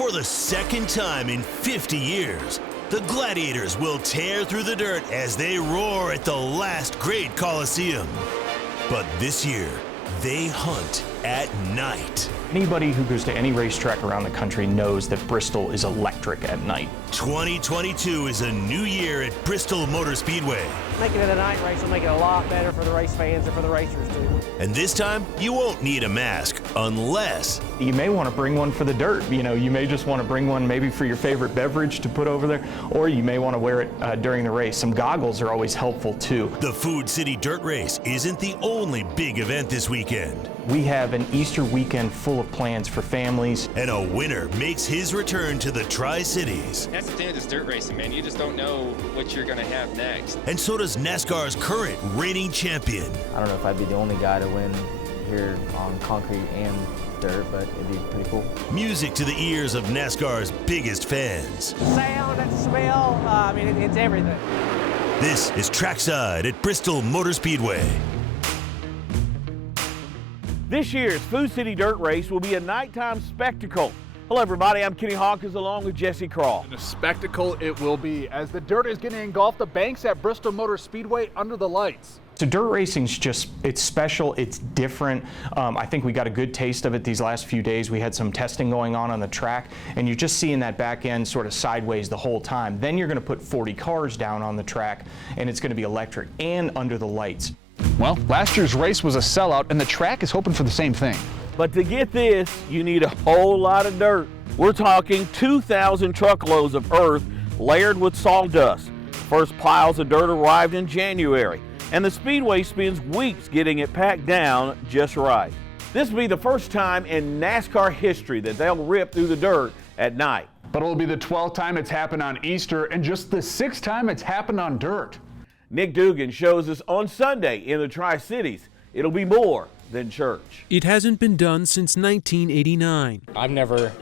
For the second time in 50 years, the Gladiators will tear through the dirt as they roar at the last great Coliseum. But this year, they hunt at night. Anybody who goes to any racetrack around the country knows that Bristol is electric at night. 2022 is a new year at Bristol Motor Speedway. Making it a night race will make it a lot better for the race fans and for the racers too. And this time, you won't need a mask unless You may want to bring one for the dirt. You know, you may just want to bring one maybe for your favorite beverage to put over there, or you may want to wear it during the race. Some goggles are always helpful too. the Food City Dirt Race isn't the only big event this weekend. We have an Easter weekend full of plans for families. And a winner makes his return to the Tri-Cities. That's the thing with this dirt racing, man. You just don't know what you're going to have next. And so does NASCAR's current reigning champion. I don't know if I'd be the only guy to win here on concrete and dirt, but it'd be pretty cool. Music to the ears of NASCAR's biggest fans. Sound and smell, I mean, it's everything. This is Trackside at Bristol Motor Speedway. This year's Food City Dirt Race will be a nighttime spectacle. Hello everybody, I'm Kenny Hawkins along with Jesse Crawl. And a spectacle it will be as the dirt is going to engulf the banks at Bristol Motor Speedway under the lights. So dirt racing's it's special, it's different. I think we got a good taste of it these last few days. We had some testing going on the track, and you're just seeing that back end sort of sideways the whole time. Then you're gonna put 40 cars down on the track, and it's gonna be electric and under the lights. Well, last year's race was a sellout, and the track is hoping for the same thing. But to get this, you need a whole lot of dirt. We're talking 2,000 truckloads of earth layered with sawdust. First piles of dirt arrived in January, and the Speedway spends weeks getting it packed down just right. This will be the first time in NASCAR history that they'll rip through the dirt at night. But it'll be the 12th time it's happened on Easter and just the 6th time it's happened on dirt. Nick Dugan shows us on Sunday in the Tri-Cities. It'll be more than church. It hasn't been done since 1989. I've never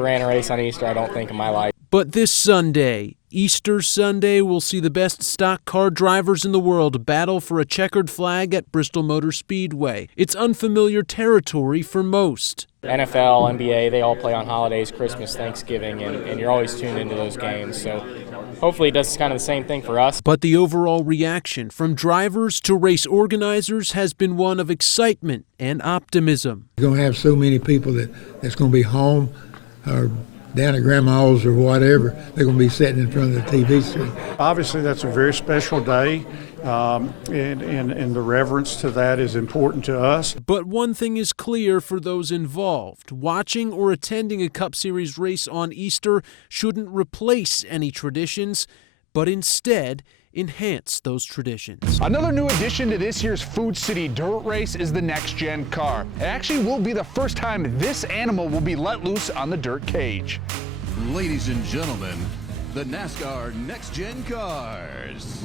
ran a race on Easter, I don't think, in my life. But this Sunday, Easter Sunday, will see the best stock car drivers in the world battle for a checkered flag at Bristol Motor Speedway. It's unfamiliar territory for most. NFL, NBA, they all play on holidays, Christmas, Thanksgiving, and you're always tuned into those games. So hopefully it does kind of the same thing for us. But the overall reaction from drivers to race organizers has been one of excitement and optimism. You're going to have so many people that's going to be home or down at grandma's or whatever. They're going to be sitting in front of the TV screen. Obviously, that's a very special day, and the reverence to that is important to us. But one thing is clear for those involved. Watching or attending a Cup Series race on Easter shouldn't replace any traditions, but instead enhance those traditions. Another new addition to this year's Food City Dirt Race is the Next Gen car. It actually will be the first time this animal will be let loose on the dirt cage. Ladies and gentlemen, the NASCAR Next Gen cars.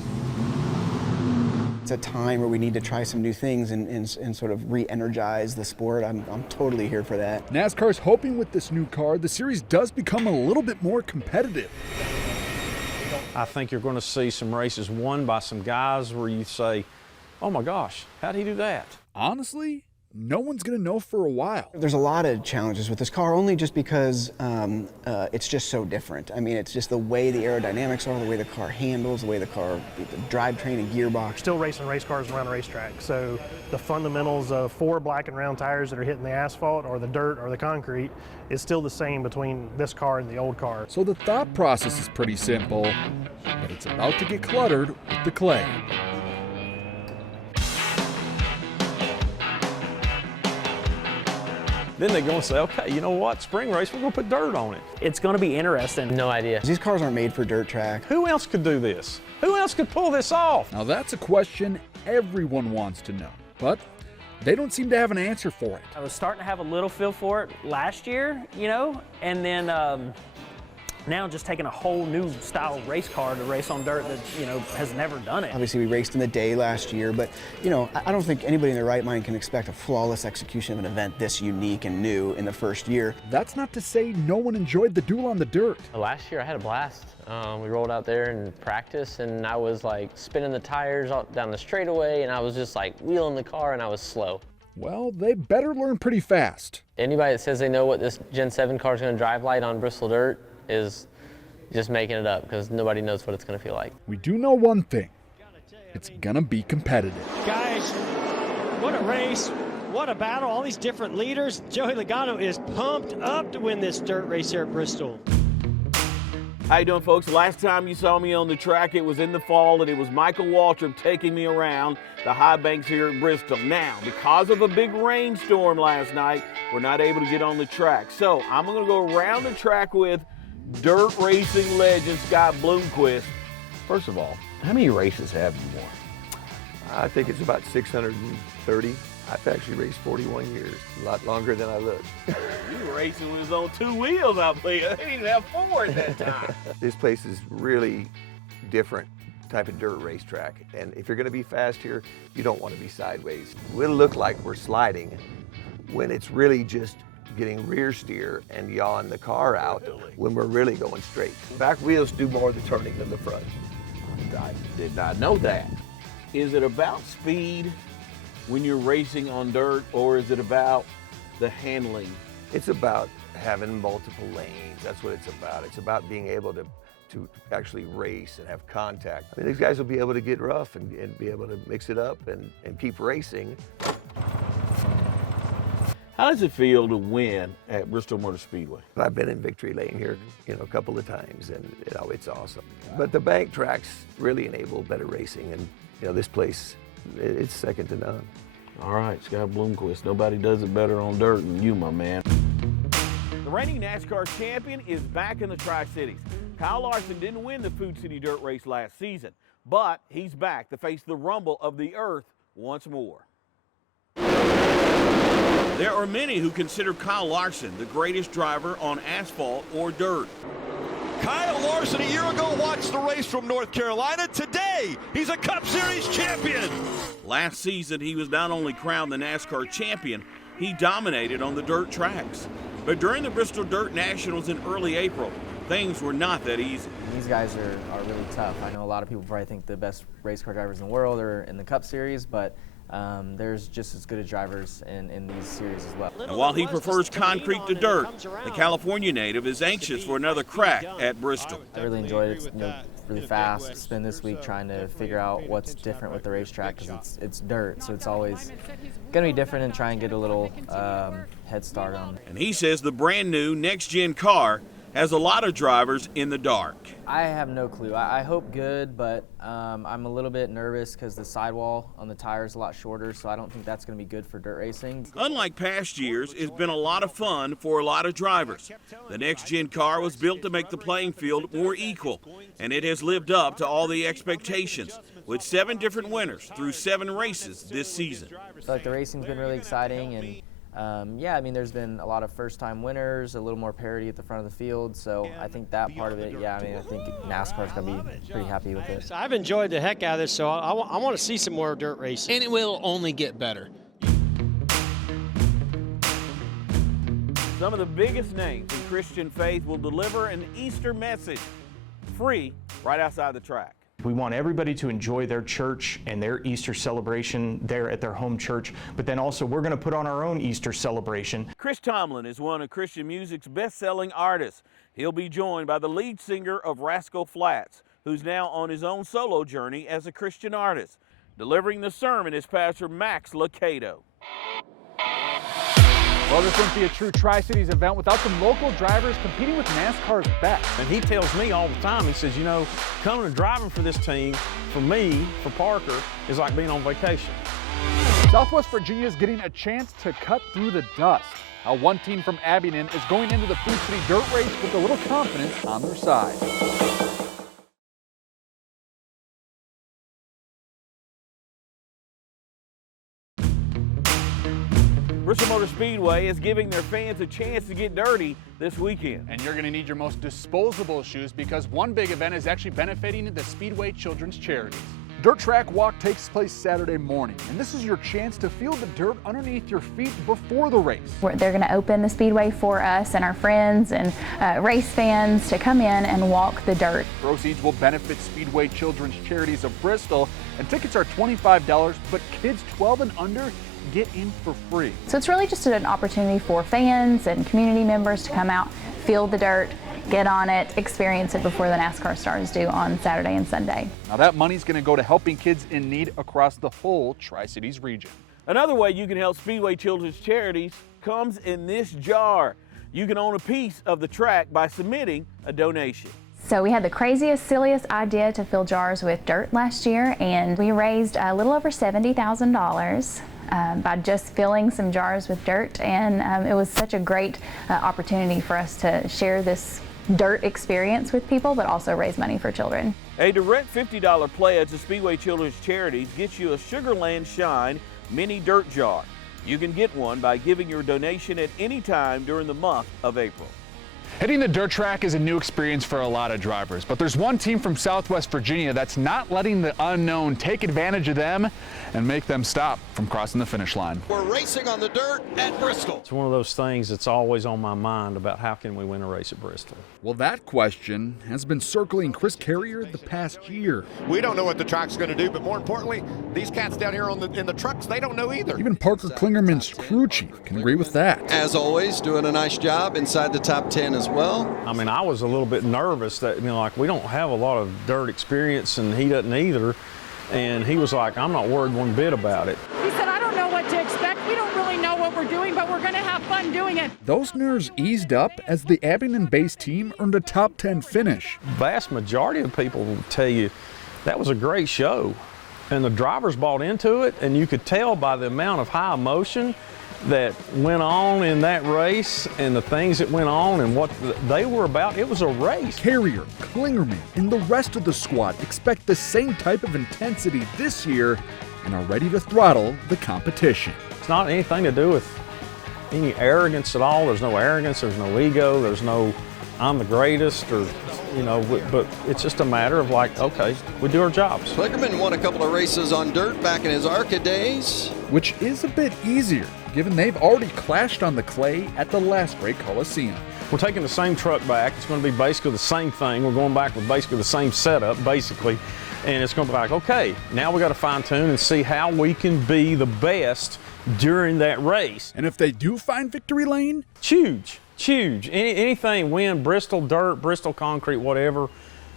It's a time where we need to try some new things and sort of re-energize the sport. I'm totally here for that. NASCAR's hoping with this new car, the series does become a little bit more competitive. I think you're going to see some races won by some guys where you say, oh my gosh, how'd he do that? Honestly, no one's going to know for a while. There's a lot of challenges with this car, only just because it's just so different. I mean, it's just the way the aerodynamics are, the way the car handles, the way the drivetrain and gearbox. Still racing race cars around a racetrack, so the fundamentals of 4 black and round tires that are hitting the asphalt or the dirt or the concrete is still the same between this car and the old car. So the thought process is pretty simple, but it's about to get cluttered with the clay. Then they're going to say, okay, you know what, spring race, we're going to put dirt on it. It's going to be interesting. No idea. These cars aren't made for dirt track. Who else could do this? Who else could pull this off? Now that's a question everyone wants to know, but they don't seem to have an answer for it. I was starting to have a little feel for it last year, and then now just taking a whole new style race car to race on dirt that, has never done it. Obviously, we raced in the day last year, but, I don't think anybody in their right mind can expect a flawless execution of an event this unique and new in the first year. That's not to say no one enjoyed the duel on the dirt. Last year, I had a blast. We rolled out there and practiced, and I was like spinning the tires down the straightaway, and I was just like wheeling the car, and I was slow. well, they better learn pretty fast. Anybody that says they know what this Gen 7 car is going to drive like on Bristol dirt is just making it up, because nobody knows what it's going to feel like. We do know one thing. It's going to be competitive. Guys, what a race. What a battle. All these different leaders. Joey Logano is pumped up to win this dirt race here at Bristol. How you doing, folks? Last time you saw me on the track, it was in the fall, and it was Michael Waltrip taking me around the high banks here at Bristol. Now, because of a big rainstorm last night, we're not able to get on the track. So I'm going to go around the track with dirt racing legend Scott Bloomquist. First of all, how many races have you won? I think it's about 630. I've actually raced 41 years, a lot longer than I look. You were racing when it was on 2 wheels, I believe. They didn't have 4 at that time. This place is really different type of dirt racetrack. And if you're gonna be fast here, you don't want to be sideways. We'll look like we're sliding when it's really just getting rear steer and yawing the car out when we're really going straight. Back wheels do more of the turning than the front. I did not know that. Is it about speed when you're racing on dirt, or is it about the handling? It's about having multiple lanes. That's what it's about. It's about being able to actually race and have contact. I mean, these guys will be able to get rough and be able to mix it up and keep racing. How does it feel to win at Bristol Motor Speedway? I've been in victory lane here, a couple of times, and it's awesome. But the bank tracks really enable better racing, and this place, it's second to none. All right, Scott Bloomquist. Nobody does it better on dirt than you, my man. The reigning NASCAR champion is back in the Tri-Cities. Kyle Larson didn't win the Food City Dirt Race last season, but he's back to face the rumble of the earth once more. There are many who consider Kyle Larson the greatest driver on asphalt or dirt. Kyle Larson a year ago watched the race from North Carolina. Today, he's a Cup Series champion. Last season, he was not only crowned the NASCAR champion, he dominated on the dirt tracks. But during the Bristol Dirt Nationals in early April, things were not that easy. These guys are really tough. I know a lot of people probably think the best race car drivers in the world are in the Cup Series, but there's just as good as drivers in these series as well. And while he prefers concrete to dirt, the California native is anxious for another crack at Bristol. I really enjoyed it. It's really fast. Spend this week trying to figure out what's different with the racetrack, because it's dirt, so it's always going to be different, and try and get a little head start on it. And he says the brand new next-gen car has a lot of drivers in the dark. I have no clue. I hope good, but I'm a little bit nervous because the sidewall on the tire is a lot shorter, so I don't think that's going to be good for dirt racing. Unlike past years, it's been a lot of fun for a lot of drivers. The next-gen car was built to make the playing field more equal, and it has lived up to all the expectations, with 7 different winners through 7 races this season. I feel like the racing's been really exciting, and yeah, I mean, there's been a lot of first-time winners, a little more parity at the front of the field, so I think that part of it, yeah, I mean, I think NASCAR's going to be pretty happy with it. I've enjoyed the heck out of this, so I want to see some more dirt racing. And it will only get better. Some of the biggest names in Christian faith will deliver an Easter message, free, right outside the track. We want everybody to enjoy their church and their Easter celebration there at their home church, but then also we're going to put on our own Easter celebration. Chris Tomlin is one of Christian music's best-selling artists. He'll be joined by the lead singer of Rascal Flatts, who's now on his own solo journey as a Christian artist. Delivering the sermon is Pastor Max Lucado. Well, this wouldn't be a true Tri-Cities event without some local drivers competing with NASCAR's best. And he tells me all the time, he says, coming and driving for this team, for me, for Parker, is like being on vacation. Southwest Virginia is getting a chance to cut through the dust. Now, one team from Abingdon is going into the Food City Dirt Race with a little confidence on their side. Bristol Motor Speedway is giving their fans a chance to get dirty this weekend. And you're going to need your most disposable shoes, because one big event is actually benefiting the Speedway Children's Charities. Dirt Track Walk takes place Saturday morning, and this is your chance to feel the dirt underneath your feet before the race. They're going to open the Speedway for us and our friends and race fans to come in and walk the dirt. Proceeds will benefit Speedway Children's Charities of Bristol, and tickets are $25, but kids 12 and under get in for free. So it's really just an opportunity for fans and community members to come out, feel the dirt, get on it, experience it before the NASCAR stars do on Saturday and Sunday. Now that money's going to go to helping kids in need across the whole Tri-Cities region. Another way you can help Speedway Children's Charities comes in this jar. You can own a piece of the track by submitting a donation. So we had the craziest, silliest idea to fill jars with dirt last year, and we raised a little over $70,000 by just filling some jars with dirt, and it was such a great opportunity for us to share this dirt experience with people, but also raise money for children. A direct $50 pledge to Speedway Children's Charities gets you a Sugarland Shine mini dirt jar. You can get one by giving your donation at any time during the month of April. Hitting the dirt track is a new experience for a lot of drivers, but there's one team from Southwest Virginia that's not letting the unknown take advantage of them and make them stop from crossing the finish line. We're racing on the dirt at Bristol. It's one of those things that's always on my mind about how can we win a race at Bristol. Well, that question has been circling Chris Carrier the past year. We don't know what the track's going to do, but more importantly, these cats down here in the trucks, they don't know either. Even Parker Klingerman's crew chief can agree with that. As always, doing a nice job inside the top 10 as well. I mean, I was a little bit nervous that, like we don't have a lot of dirt experience and he doesn't either. And he was like, I'm not worried one bit about it. He said, I don't know what to expect. We don't really know what we're doing, but we're going to have fun doing it. Those nerves eased up as the Abingdon-based team earned a top 10 finish. Vast majority of people will tell you that was a great show. And the drivers bought into it, and you could tell by the amount of high emotion that went on in that race and the things that went on and what they were about. It was a race. Carrier, Klingerman, and the rest of the squad expect the same type of intensity this year and are ready to throttle the competition. It's not anything to do with any arrogance at all. There's no arrogance, there's no ego, there's no I'm the greatest, or, you know, but it's just a matter of like, okay, we do our jobs. Klingerman won a couple of races on dirt back in his ARCA days. Which is a bit easier, given they've already clashed on the clay at the last Great Coliseum. We're taking the same truck back. It's going to be basically the same thing. We're going back with basically the same setup, basically. And it's going to be like, okay, now we got to fine tune and see how we can be the best during that race. And if they do find victory lane? Huge. Huge. Anything, win, Bristol dirt, Bristol concrete, whatever,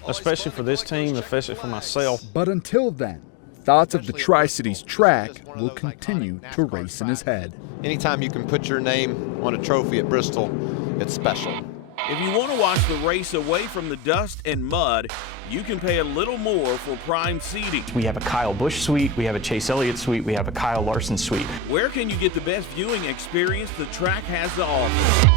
especially for this team, especially for myself. But until then, thoughts of the Tri-Cities track will continue to race in his head. Anytime you can put your name on a trophy at Bristol, it's special. If you want to watch the race away from the dust and mud, you can pay a little more for prime seating. We have a Kyle Busch suite, we have a Chase Elliott suite, we have a Kyle Larson suite. Where can you get the best viewing experience the track has to offer?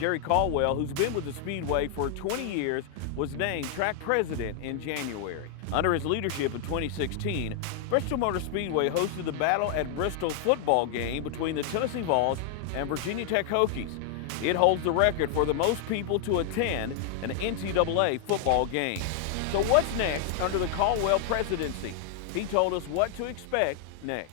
Jerry Caldwell, who's been with the Speedway for 20 years, was named track president in January. Under his leadership in 2016, Bristol Motor Speedway hosted the Battle at Bristol football game between the Tennessee Vols and Virginia Tech Hokies. It holds the record for the most people to attend an NCAA football game. So what's next under the Caldwell presidency? He told us what to expect next.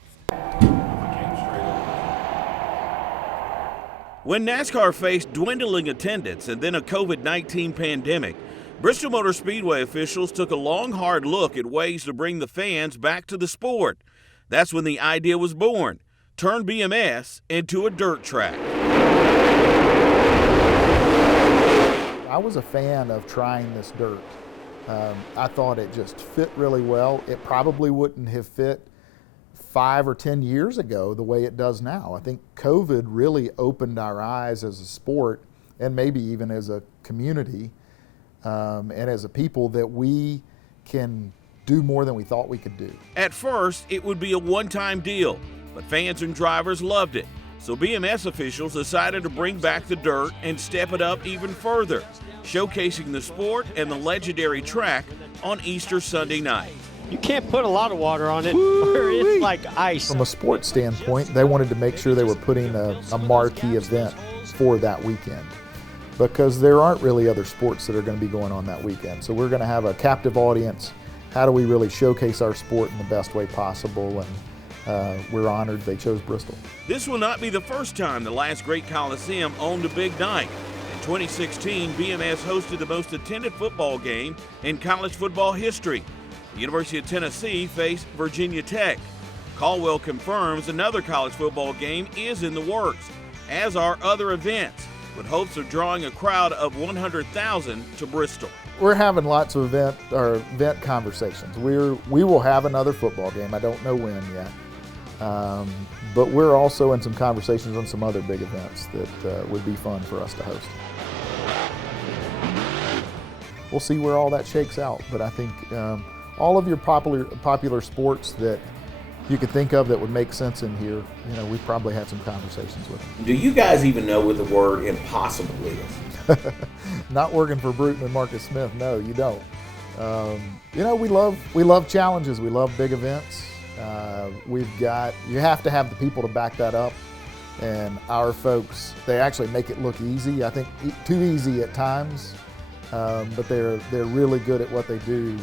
When NASCAR faced dwindling attendance and then a COVID-19 pandemic, Bristol Motor Speedway officials took a long, hard look at ways to bring the fans back to the sport. That's when the idea was born: turn BMS into a dirt track. I was a fan of trying this dirt. I thought it just fit really well. It probably wouldn't have fit 5 or 10 years ago the way it does now. I think COVID really opened our eyes as a sport, and maybe even as a community, and as a people, that we can do more than we thought we could do. At first, it would be a one-time deal, but fans and drivers loved it. So BMS officials decided to bring back the dirt and step it up even further, showcasing the sport and the legendary track on Easter Sunday night. You can't put a lot of water on it or it's like ice. From a sports standpoint, they wanted to make sure they were putting a marquee event for that weekend, because there aren't really other sports that are going to be going on that weekend. So we're going to have a captive audience. How do we really showcase our sport in the best way possible? And we're honored they chose Bristol. This will not be the first time the last Great Coliseum owned a big night. In 2016, BMS hosted the most attended football game in college football history. The University of Tennessee faced Virginia Tech. Caldwell confirms another college football game is in the works, as are other events, with hopes of drawing a crowd of 100,000 to Bristol. We're having lots of event conversations. We will have another football game. I don't know when yet. But we're also in some conversations on some other big events that would be fun for us to host. We'll see where all that shakes out, but I think all of your popular sports that you could think of that would make sense in here, we probably had some conversations with them. Do you guys even know what the word impossible is? Not working for Bruton and Marcus Smith, no, you don't. We love challenges. We love big events. You have to have the people to back that up, and our folks, they actually make it look easy. I think too easy at times, but they're really good at what they do,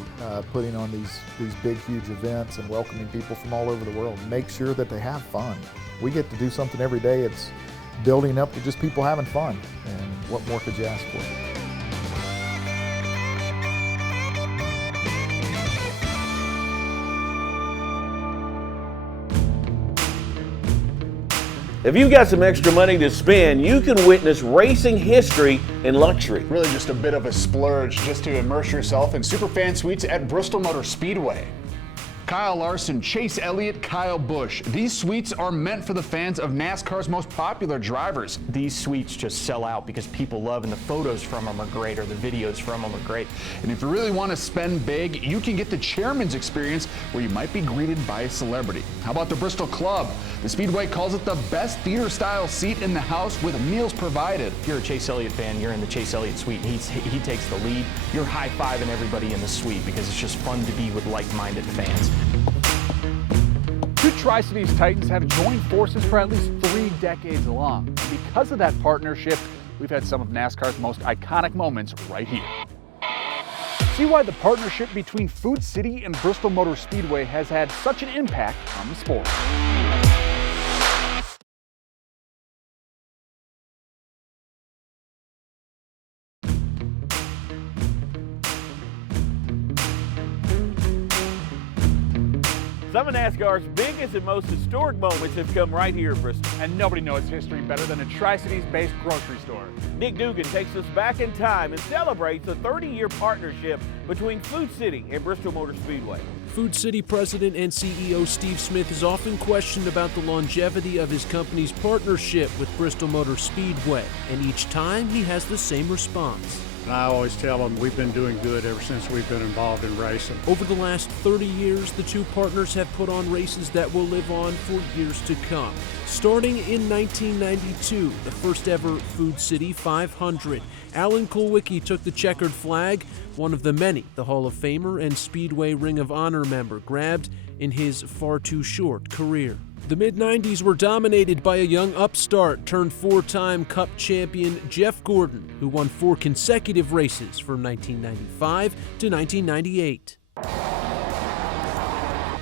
putting on these big, huge events and welcoming people from all over the world. Make sure that they have fun. We get to do something every day. It's building up to just people having fun, and what more could you ask for? If you've got some extra money to spend, you can witness racing history in luxury. Really just a bit of a splurge just to immerse yourself in superfan suites at Bristol Motor Speedway. Kyle Larson, Chase Elliott, Kyle Busch. These suites are meant for the fans of NASCAR's most popular drivers. These suites just sell out because people love, and the photos from them are great, or the videos from them are great. And if you really want to spend big, you can get the chairman's experience where you might be greeted by a celebrity. How about the Bristol Club? The Speedway calls it the best theater-style seat in the house with meals provided. If you're a Chase Elliott fan, you're in the Chase Elliott suite, and he takes the lead. You're high-fiving everybody in the suite because it's just fun to be with like-minded fans. Two Tri-Cities Titans have joined forces for at least 3 decades long. Because of that partnership, we've had some of NASCAR's most iconic moments right here. See why the partnership between Food City and Bristol Motor Speedway has had such an impact on the sport. Some of NASCAR's biggest and most historic moments have come right here in Bristol. And nobody knows history better than a Tri-Cities-based grocery store. Nick Dugan takes us back in time and celebrates a 30-year partnership between Food City and Bristol Motor Speedway. Food City President and CEO Steve Smith is often questioned about the longevity of his company's partnership with Bristol Motor Speedway, and each time he has the same response. And I always tell them we've been doing good ever since we've been involved in racing. Over the last 30 years, the two partners have put on races that will live on for years to come. Starting in 1992, the first ever Food City 500, Alan Kulwicki took the checkered flag, one of the many the Hall of Famer and Speedway Ring of Honor member grabbed in his far too short career. The mid-90s were dominated by a young upstart turned four-time Cup champion Jeff Gordon, who won 4 consecutive races from 1995 to 1998.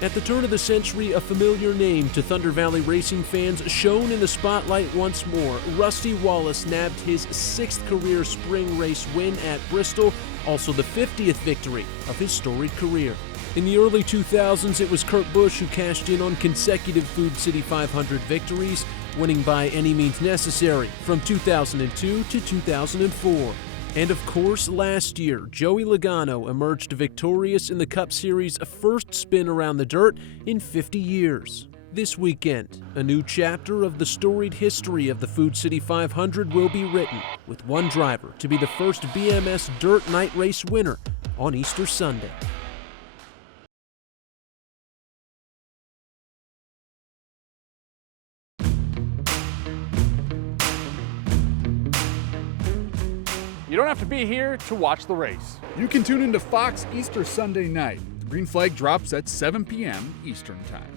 At the turn of the century, a familiar name to Thunder Valley racing fans shone in the spotlight once more. Rusty Wallace nabbed his 6th career spring race win at Bristol, also the 50th victory of his storied career. In the early 2000s, it was Kurt Busch who cashed in on consecutive Food City 500 victories, winning by any means necessary from 2002 to 2004. And of course, last year, Joey Logano emerged victorious in the Cup Series' first spin around the dirt in 50 years. This weekend, a new chapter of the storied history of the Food City 500 will be written, with one driver to be the first BMS Dirt Night Race winner on Easter Sunday. You don't have to be here to watch the race. You can tune into Fox Easter Sunday night. The green flag drops at 7 p.m. Eastern Time.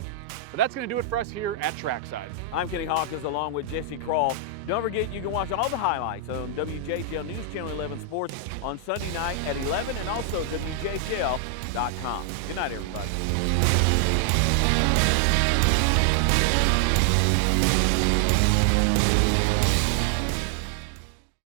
But that's going to do it for us here at Trackside. I'm Kenny Hawkins along with Jesse Kroll. Don't forget you can watch all the highlights on WJJL News Channel 11 Sports on Sunday night at 11 and also WJJL.com. Good night, everybody.